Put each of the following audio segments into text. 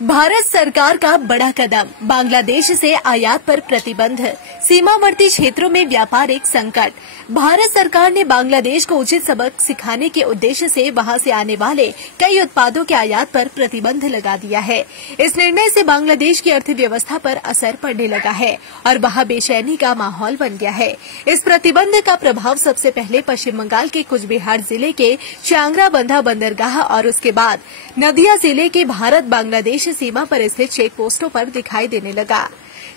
भारत सरकार का बड़ा कदम, बांग्लादेश से आयात पर प्रतिबंध, सीमावर्ती क्षेत्रों में व्यापारिक संकट। भारत सरकार ने बांग्लादेश को उचित सबक सिखाने के उद्देश्य से वहां से आने वाले कई उत्पादों के आयात पर प्रतिबंध लगा दिया है। इस निर्णय से बांग्लादेश की अर्थव्यवस्था पर असर पड़ने लगा है और वहां बेचैनी का माहौल बन गया है। इस प्रतिबंध का प्रभाव सबसे पहले पश्चिम बंगाल के कुचबिहार जिले के च्यांग्राबंधा बंदरगाह और उसके बाद नदिया जिले के भारत बांग्लादेश सीमा पर स्थित चेक पोस्टों पर दिखाई देने लगा।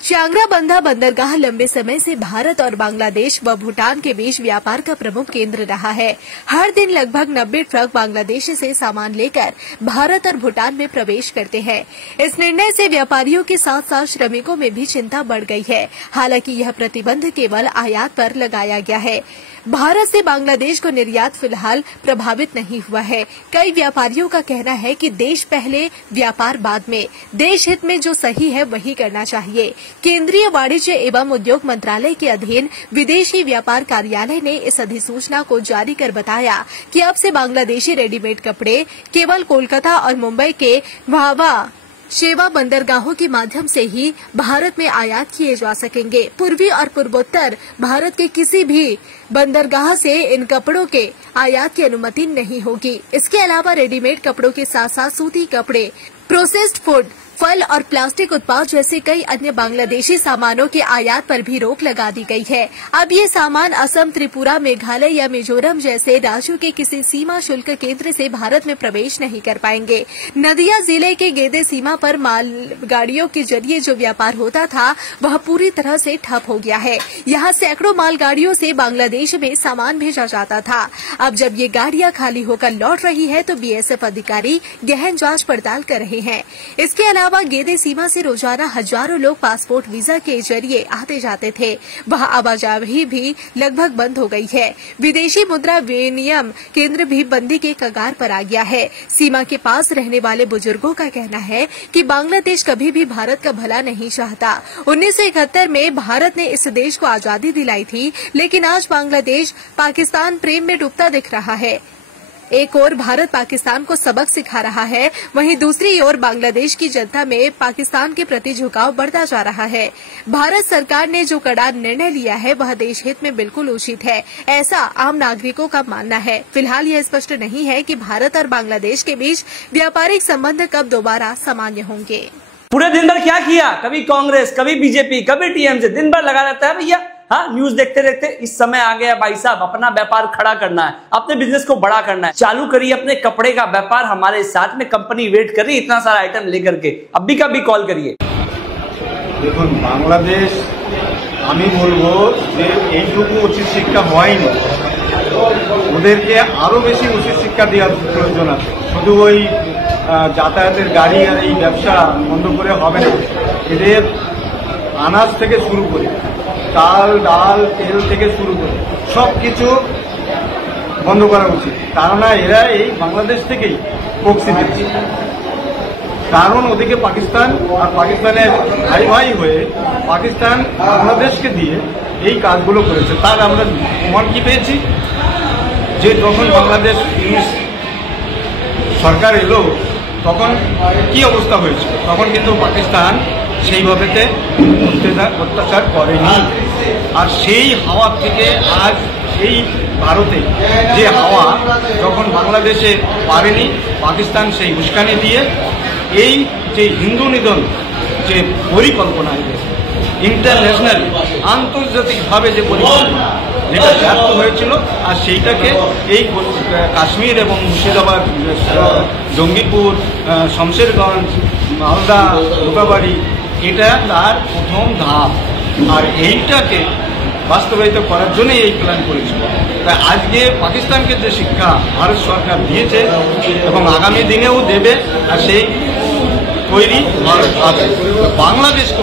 च्यांग्राबंधा बंदरगाह लंबे समय से भारत और बांग्लादेश व भूटान के बीच व्यापार का प्रमुख केंद्र रहा है। हर दिन लगभग 90 ट्रक बांग्लादेश से सामान लेकर भारत और भूटान में प्रवेश करते हैं। इस निर्णय से व्यापारियों के साथ साथ श्रमिकों में भी चिंता बढ़ गई है। हालांकि यह प्रतिबंध केवल आयात पर लगाया गया है। भारत से बांग्लादेश को निर्यात फिलहाल प्रभावित नहीं हुआ है। कई व्यापारियों का कहना है कि देश पहले व्यापार बाद में, देश हित में जो सही है वही करना चाहिए। केंद्रीय वाणिज्य एवं उद्योग मंत्रालय के अधीन विदेशी व्यापार कार्यालय ने इस अधिसूचना को जारी कर बताया कि अब से बांग्लादेशी रेडीमेड कपड़े केवल कोलकाता और मुंबई के वाहवा शेवा बंदरगाहों के माध्यम से ही भारत में आयात किए जा सकेंगे। पूर्वी और पूर्वोत्तर भारत के किसी भी बंदरगाह से इन कपड़ों के आयात की अनुमति नहीं होगी। इसके अलावा रेडीमेड कपड़ों के साथ साथ सूती कपड़े, प्रोसेस्ड फूड, फल और प्लास्टिक उत्पाद जैसे कई अन्य बांग्लादेशी सामानों के आयात पर भी रोक लगा दी गई है। अब ये सामान असम, त्रिपुरा, मेघालय या मिजोरम जैसे राज्यों के किसी सीमा शुल्क केंद्र से भारत में प्रवेश नहीं कर पाएंगे। नदिया जिले के गेदे सीमा पर मालगाड़ियों के जरिए जो व्यापार होता था वह पूरी तरह से ठप हो गया है। यहाँ सैकड़ों मालगाड़ियों से बांग्लादेश में सामान भेजा जाता था। अब जब ये गाड़ियां खाली होकर लौट रही है तो BSF अधिकारी गहन जांच पड़ताल कर रहे हैं। इसके अलावा गेदे सीमा से रोजाना हजारों लोग पासपोर्ट वीजा के जरिए आते जाते थे। वहां आवाजाही भी लगभग बंद हो गई है। विदेशी मुद्रा विनिमय केंद्र भी बंदी के कगार पर आ गया है। सीमा के पास रहने वाले बुजुर्गों का कहना है कि बांग्लादेश कभी भी भारत का भला नहीं चाहता। 1971 में भारत ने इस देश को आजादी दिलाई थी, लेकिन आज बांग्लादेश पाकिस्तान प्रेम में डूबता दिख रहा है। एक ओर भारत पाकिस्तान को सबक सिखा रहा है, वहीं दूसरी ओर बांग्लादेश की जनता में पाकिस्तान के प्रति झुकाव बढ़ता जा रहा है। भारत सरकार ने जो कड़ा निर्णय लिया है वह देश हित में बिल्कुल उचित है, ऐसा आम नागरिकों का मानना है। फिलहाल यह स्पष्ट नहीं है कि भारत और बांग्लादेश के बीच व्यापारिक संबंध कब दोबारा सामान्य होंगे। पूरे दिन भर क्या किया, कभी कांग्रेस, कभी बीजेपी, कभी TMC, दिन भर लगा रहता है भैया। हाँ, न्यूज देखते देखते इस समय आ गया भाई साहब, अपना व्यापार खड़ा करना है, अपने बिजनेस को बड़ा करना है। चालू करिए अपने कपड़े का व्यापार हमारे साथ में, कंपनी वेट कर रही है इतना सारा आइटम लेकर के। अभी का भी कॉल करिए। देखो बांग्लादेश আমি বলবো যে এইটুকু উচিত শিক্ষা হয়নি, ওদেরকে আরো বেশি উচিত শিক্ষা দেওয়ার প্রয়োজন আছে। শুধু ওই যাতায়াতের গাড়ি আর এই ব্যবসা বন্ধ করে হবে না। এদের আনাজ থেকে শুরু করে চাল, ডাল, তেল থেকে শুরু করে সবকিছু বন্ধ করা উচিত। কারণ এরা এই বাংলাদেশ থেকেই প্রক্সি দিচ্ছে। কারণ ওদিকে পাকিস্তান আর পাকিস্তানের ভাই ভাই হয়ে পাকিস্তান বাংলাদেশকে দিয়ে এই কাজগুলো করেছে। তার আমরা প্রমাণ কি পেয়েছি যে যখন বাংলাদেশ সরকার এলো তখন কি অবস্থা হয়েছিল। তখন কিন্তু পাকিস্তান সেইভাবেতে অত্যাচার করেনি। আর সেই হাওয়া থেকে আজ এই ভারতে যে হাওয়া যখন বাংলাদেশে পারেনি, পাকিস্তান সেই উস্কানি দিয়ে এই যে হিন্দু নিধন যে পরিকল্পনা ইন্টারন্যাশনাল আন্তর্জাতিকভাবে যে পরিকল্পনা যেটা ব্যর্থ হয়েছিল, আর সেইটাকে এই কাশ্মীর এবং মুর্শিদাবাদ, জঙ্গিপুর, শমশেরগঞ্জ, মালদা, লোকাবাড়ি এটা তার প্রথম ধাপ। আর এইটাকে বাস্তবায়িত করার জন্যই এই প্ল্যান করেছিল। তাই আজকে পাকিস্তানকে যে শিক্ষা ভারত সরকার দিয়েছে এবং আগামী দিনেও দেবে, আর সেই তৈরি আছে। বাংলাদেশকে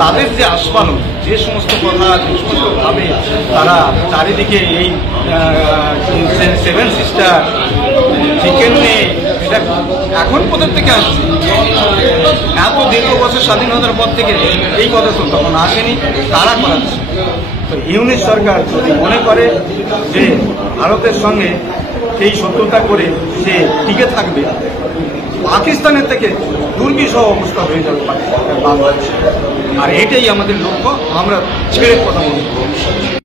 তাদের যে আস্ফালন, যে সমস্ত কথা, যে সমস্ত ভাবে তারা চারিদিকে এই 7 সিস্টার, চিকেন নেই, এটা এখন কোথার থেকে আসছে? এত দীর্ঘ বছর স্বাধীনতার পর থেকে এই কথা তো তখন আসেনি, তারা করাচ্ছে। তো ইউনিট সরকার যদি মনে করে যে ভারতের সঙ্গে এই শত্রুতা করে সে টিকে থাকবে, পাকিস্তানের থেকে দুর্বিষহ অবস্থা হয়ে যাবে বাংলাদেশে। আর এটাই আমাদের লক্ষ্য, আমরা ছেড়ে কথা বলবো।